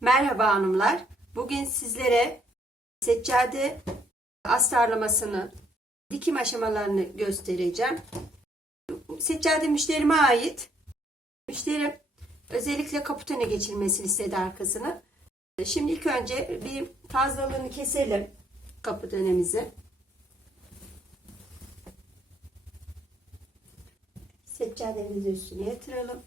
Merhaba hanımlar. Bugün sizlere seccade astarlamasını, dikim aşamalarını göstereceğim. Seccade müşterime ait. Müşterim özellikle kaputene geçilmesini istedi arkasını. Şimdi ilk önce bir fazlalığını keselim kaputenemizi. Seccademizi üstüne yatıralım.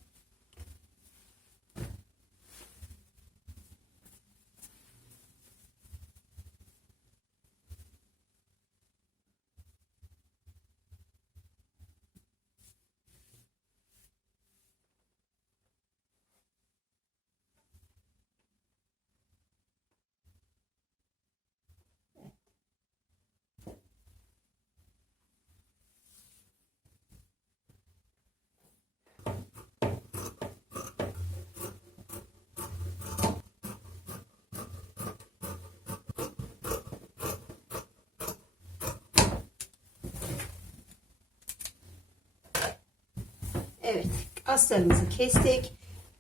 Evet, astarımızı kestik.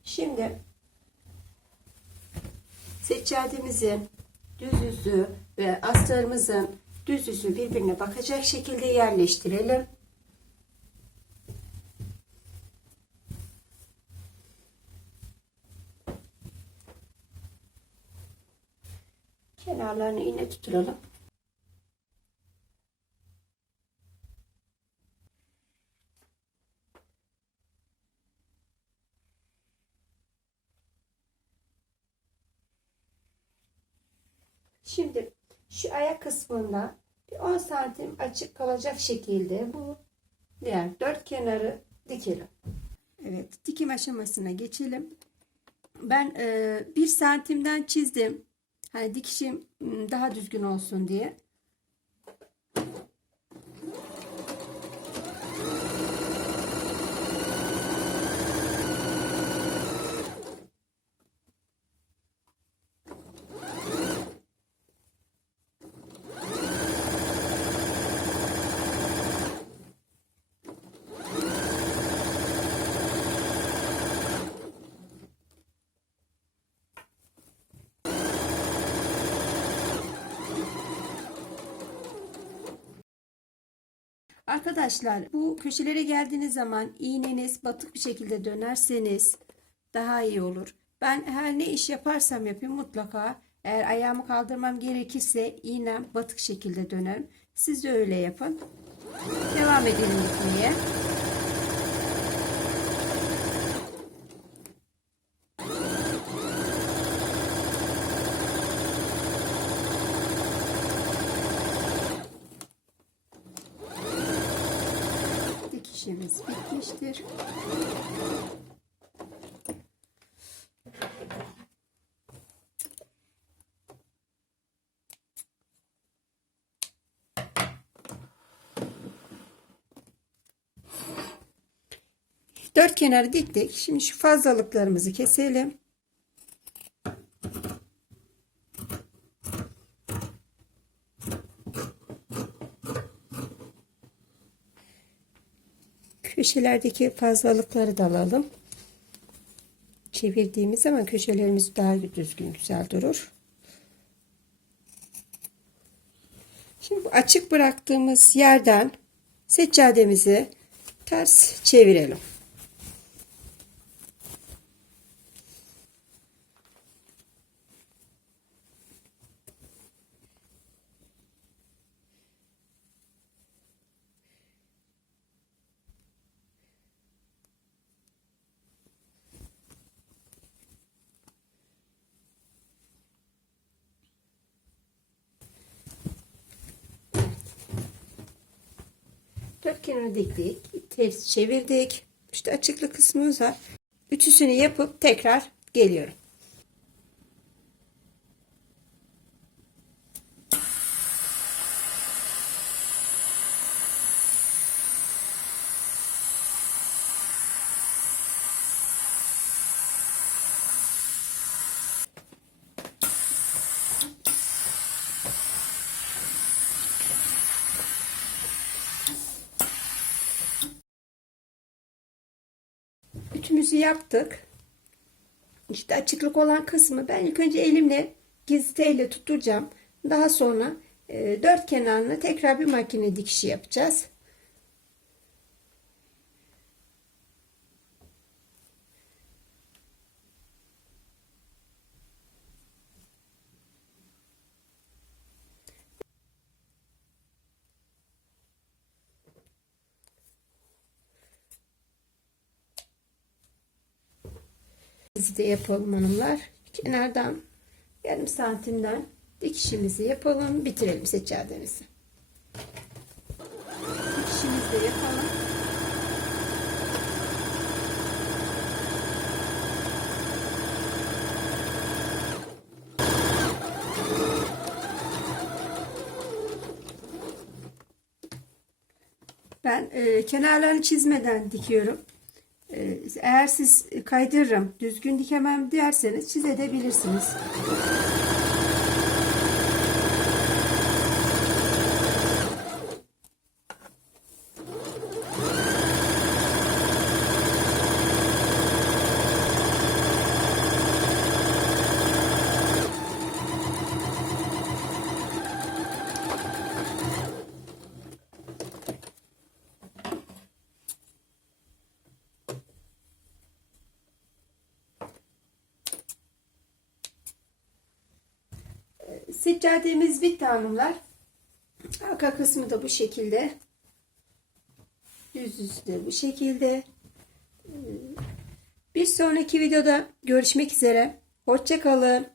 Şimdi seccademizin düz yüzü ve astarımızın düz yüzü birbirine bakacak şekilde yerleştirelim. Kenarlarını yine tutturalım. Şimdi şu ayak kısmında bir 10 santim açık kalacak şekilde bu diğer dört kenarı dikelim. Evet dikim aşamasına geçelim. Ben e, bir santimden çizdim. Hani dikişim m, daha düzgün olsun diye. Arkadaşlar bu köşelere geldiğiniz zaman iğneniz batık bir şekilde dönerseniz daha iyi olur. Ben her ne iş yaparsam yapayım mutlaka eğer ayağımı kaldırmam gerekirse iğnem batık şekilde dönerim. Siz de öyle yapın. Devam edelim dikmeye. Dikişimiz bitmiştir. Dört kenarı diktik. Şimdi şu fazlalıklarımızı keselim. Köşelerdeki fazlalıkları da alalım. Çevirdiğimiz zaman köşelerimiz daha düzgün güzel durur. Şimdi bu açık bıraktığımız yerden seccademizi ters çevirelim. Dört kenarı diktik. Ters çevirdik. İşte açıklık kısmımız var. Ütüsünü yapıp tekrar geliyorum. Ütümüzü yaptık. işte açıklık olan kısmı ben ilk önce elimle gizli tutturacağım. Daha sonra e, dört kenarını tekrar bir makine dikişi yapacağız. Biz de yapalım hanımlar. Kenardan yarım santimden dikişimizi yapalım. Bitirelim seçerdenizi. Dikişimizi de yapalım. Ben e, kenarlarını çizmeden dikiyorum. Eğer siz kaydırırım, düzgün dikemem derseniz çizebilirsiniz. Seccademiz bitti hanımlar. Arka kısmı da bu şekilde. Düz yüzü bu şekilde. Bir sonraki videoda görüşmek üzere. Hoşçakalın.